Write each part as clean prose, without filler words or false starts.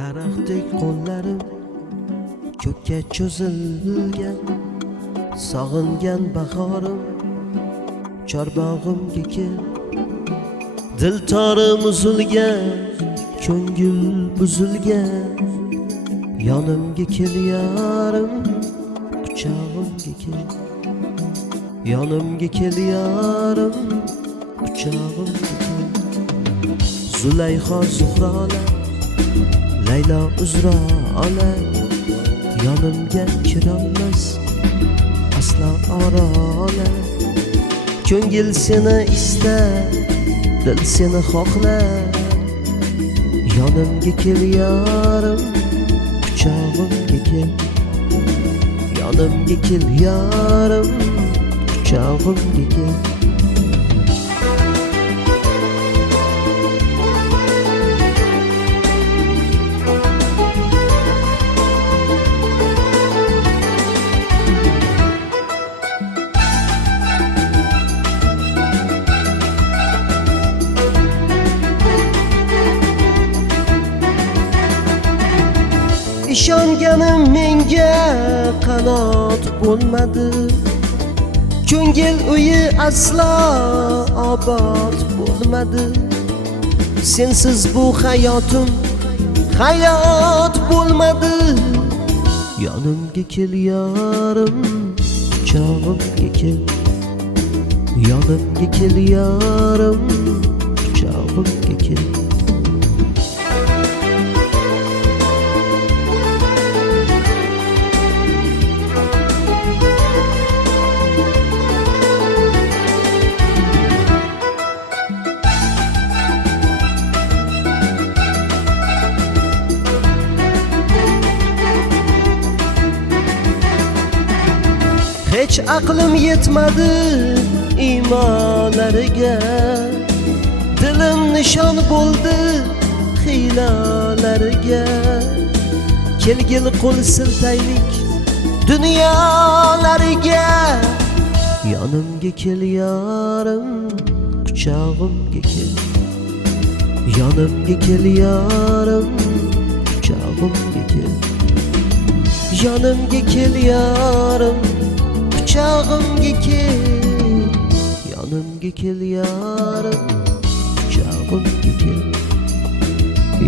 Daraxtdek qo'llarim ko'kka cho'zilgan, sog'ingan bahorim chorbog'imga kel. Dil torim uzilgan, ko'ngil buzilgan, yonimga kel yarim, quchog'imga kel. Yonimga kel yarim, quchog'imga kel. Zulayho Zuhrolar, Laylo uzra ola, yonimga kirolmas aslo orola. Ko'ngil seni istar, dil seni xohlar, yonimga kel yarim, quchog'imga kel. Yonimga kel yarim, quchog'imga kel. İshonganim menga qanot bo'lmadi, ko'ngil uyi aslo obod bo'lmadi. Sensiz bu hayotim hayot bo'lmadi. Yonimga kel yarim, quchog'imga kel. Yonimga kel yarim, quchog'imga kel. Hech aqlim yetmadi iymonlariga, dilim nishon bo'ldi hiylolariga. Kelgil qo'l siltaylik dunyolariga. Yonimga kel yarim, quchog'imga kel. Yonimga kel yarim, quchog'imga kel. Yonimga kel yarim, quchog'imga kel. Yonimga kel yarim, quchog'imga kel.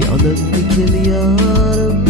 Yonimga kel yarim,